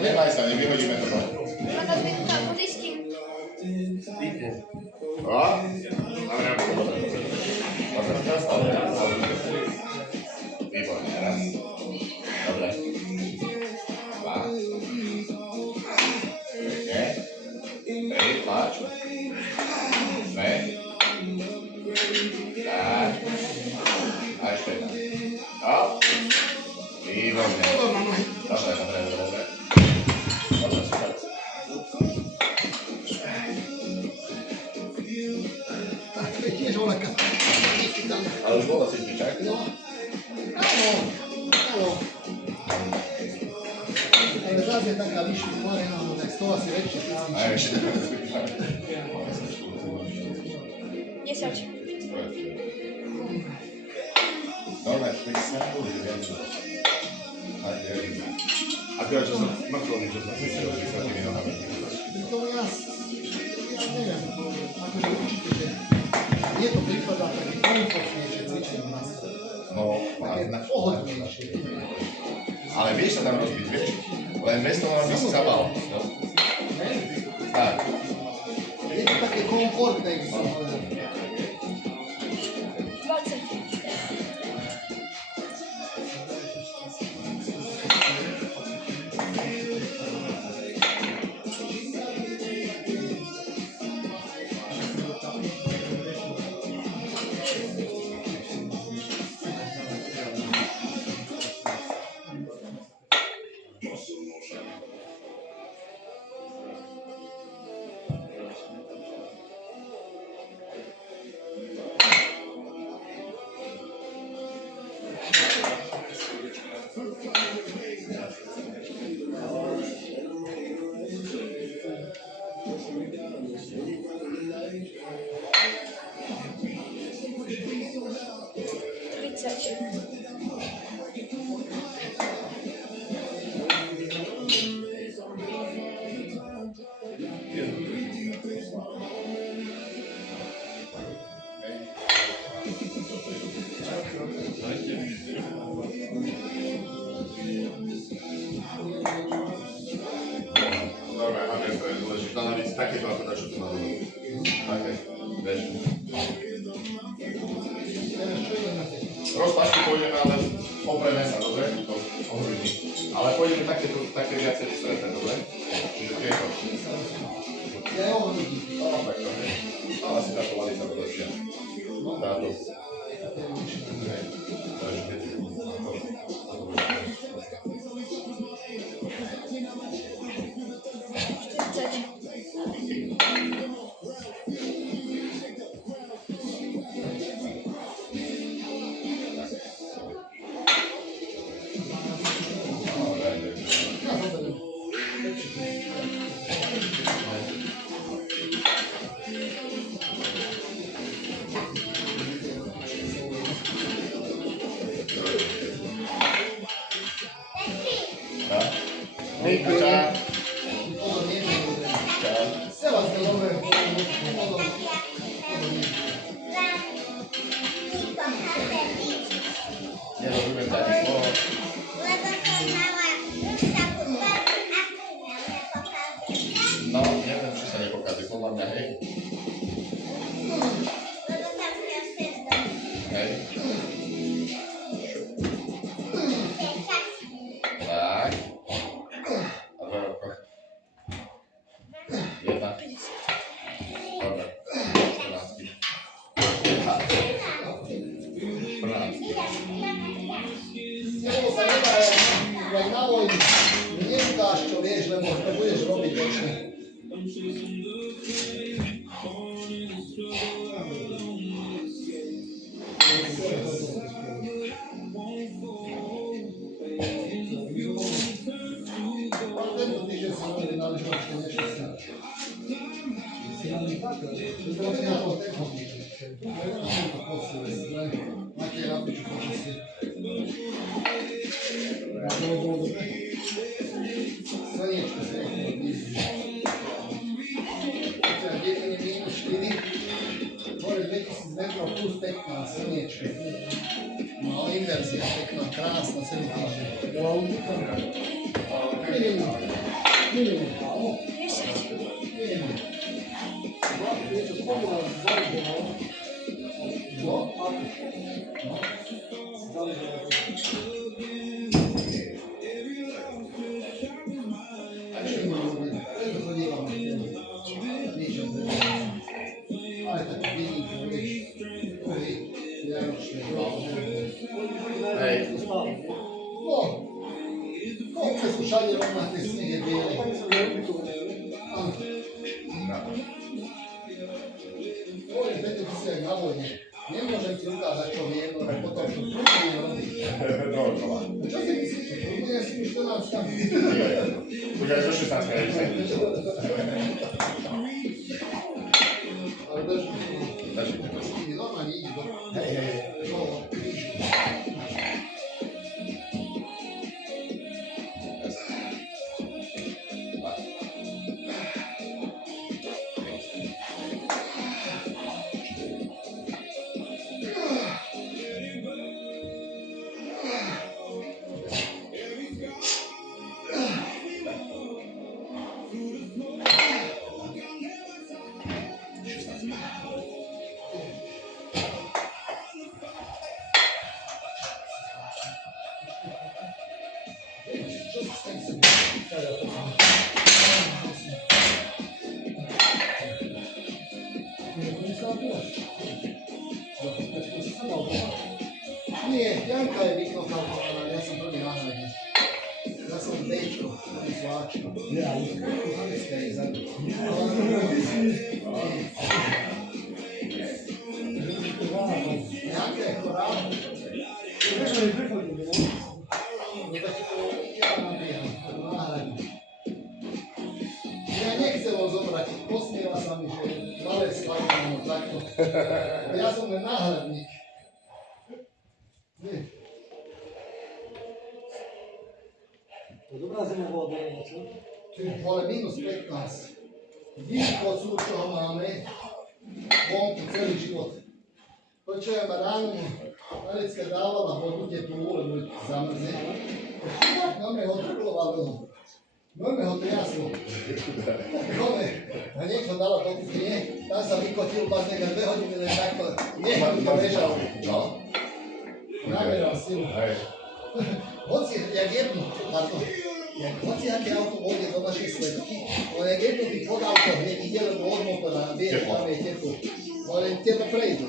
Nemaj sa, nevyhodíme to. Výborne, raz. Dobre. Dva. Pekne. Tri, tlač. Dve. Tak. A ešte jedna. Hop. Výborne. Dobre. Dobre, super. Ale už bola svičak? No. Áno. Ale zás je taká vyššia zvorená, no tak z toho asi väčšie. A ešte. 10. Dobre, tak sa nebudú viac. Akurát, čo som mŕtvol, čo som cítil, že sa tými nohami. To ja neviem, akože určite, že je to prípadá také komfortnejšie cvičenie na sebe. No, také pohodlnejšie. Ale vieš sa tam rozbiť, vieš? Len bez toho by si zabal. Tak. Je to také komfortné, by som povedal. 20. Rozpačky pôjdeme, ale popreme sa, dobre? Ale pôjdeme také viacej stretné, dobre? Čiže tieto. Ja ho vidím. No, tak to je. Ale si táto lavica lepšia. Táto. Takže keď je no, neviem, či sa nepokazí, podľa mňa, hej. Hej. Tak. A dve roko. Jedna. Dobre. 14. 14. Nebo sa nedá, jak na vojni. Neukáž, čo vieš, lebo to budeš robiť väčšie. Tento týždeň sa môže náležovať, čo niečo sa. To je na to tento týždeň. Máte napiču počastie. Slniečko sa je blízko. Dedine minus 4, hore 2000 metrov plus 15, slniečko. No ale inverzia pekná, krásna, celý týždeň. Hej. Koliko su šalje romate snige bijele? Ovo je Petar sve navodnje. Ne možem ti ukazati čovjeku, da potom što prvi rodi. Dobro. Što se misliš? Ja si mi što nam stavim. Už aj zo 16 minút. Ali drži. Drži. Ti normalni idi do... Hej, hej. Ovo, vidiš. Nije, Janka je viknuo kako, ja sam prvi nahradnik. Ja sam Bečko, oni su Ači. Ja, Hrvatska je zadnji. Janka je Korana. Ja ne chcem zobrati, posmieva sa mi, že malé skladíme takto. Ja som len náhradník. Nie. Dobrá zima bola dole, čo? Ty vole, minus 15. Východ sú, čo ho máme, vonku celý život. Počujem, ráno Alicka dávala vodu teplú, lebo zamrze. Máme ho trplovalo. Máme ho triaslo. A niečo dala do kuchyne, tam sa vykotil bazék a 2 hodiny len takto nechal to ležal. No. Nameral silu. Hoci, jak jedno, pardon, hoci aké auto vôjde do našej sledky, ale jak jedno by podal to hneď ide, lebo od motora, vieš, tam je teplo. Ale teba prejdú.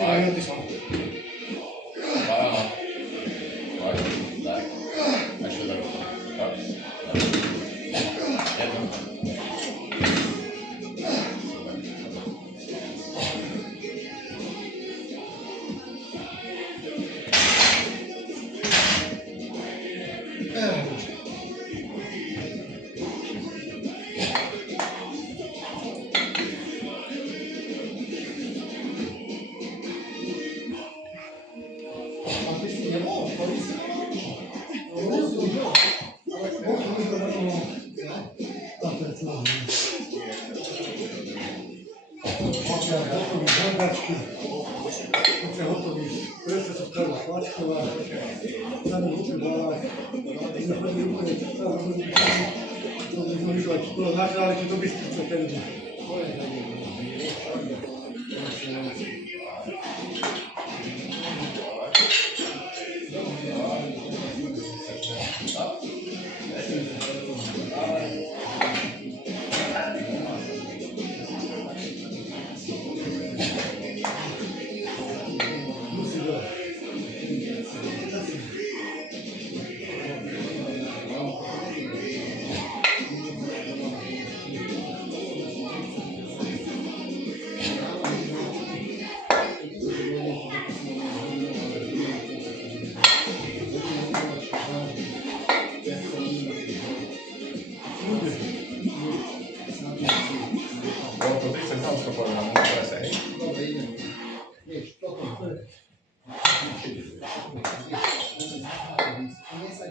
Fajn, ty som. Fajn. Fajn, tak. A ešte tak. Tak. Jedno. Prečo sa stala plačková, tam je úplne to našli ti do Bystrice tedy.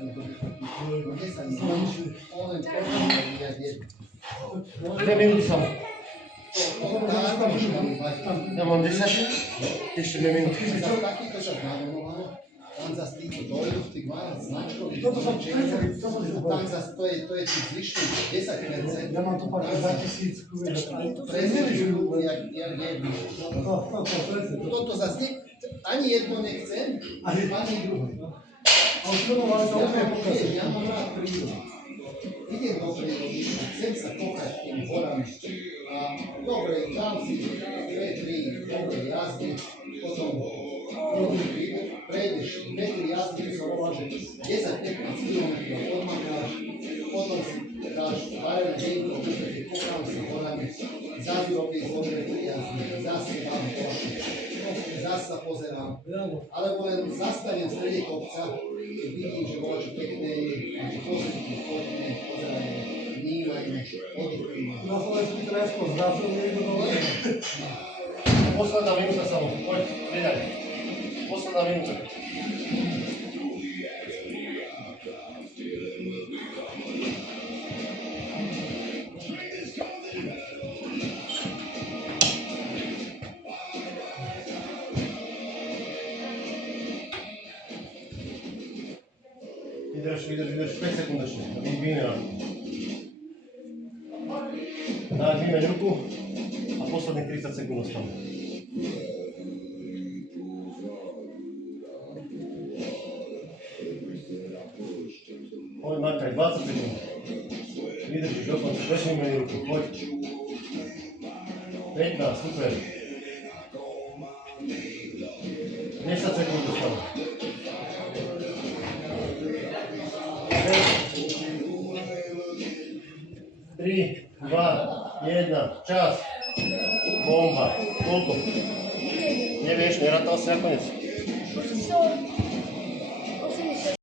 minút. No 10 minút. On len jak jedno. 2 minúty som. Tam Ja mám 10, ešte 2 minúty. za takýto čas navenovalo, tam zase týchto dojdu v tých malých značkových Toto som značiek, to som si tam zase to je tých zvyšných 10%. Ja mám tu pár za 1000, Prezidžujú jak jedno. to. Toto zase ani jedno nechcem, ani druhé. A už to mám sa úplne pokazať. Ja mám rád prírodu. Idem do prírody, chcem sa kopať tým horami. A dobre, dám si 2-3 dobre jazdy, potom prejdeš 2-3 jazdy, som volal, že 10-15 km odmakáš, potom si dáš varené dejko, keď kopám sa horami, zase robíš dobre 3 jazdy, zase dám horšie. Zase sa pozerám, alebo len zastavím v strede kopca, keď vidím, že bolo čo pekné je, a že pozrite, chodíme, pozerajme, vnímajme, oddychujme. Na Slovensku Tresko, zdá sa niekto dole. Posledná minúta sa mu. Poď, vydaj. Posledná minúta. Vydrž, 5 sekúnd ešte. Vymeň. Vymeň ruku a posledných 30 sekúnd ostáva. Poď, makaj, 20 sekúnd. Vydržíš do konca, vymeň ruku, poď. 15, super. 10 sekúnd ostáva. 3, 2, 1, čas. Bomba. Koľko? Nevieš, nerátal si nakoniec. So,